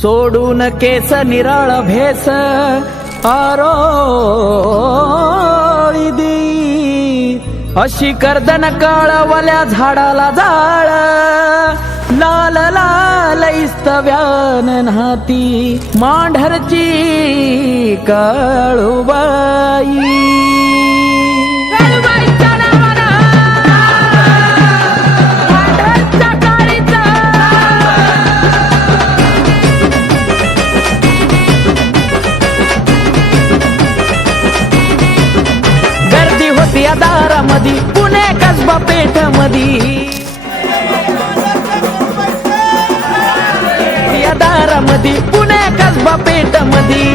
सोडून केस निराळ भेस आरोळी देई, अशी कर्दन काळवल्या झाडाला जाळ, लाल लाल इस्तव्यान नाती मांढरची काळूबाई. या दारामधी पुणे कसबा पेठ मधी, या दारामधी पुणे कसबा पेठ मधी,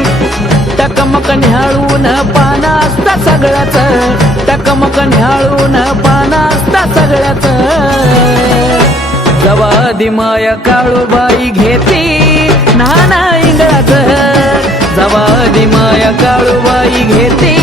टकमक न्याळून पान असता सगळ्याच, टकमक न्याळून पान असता सगळ्याच. जवा दिमाय काळूबाई घेती नाना इंगळाच, जवा दिमाय काळूबाई घेती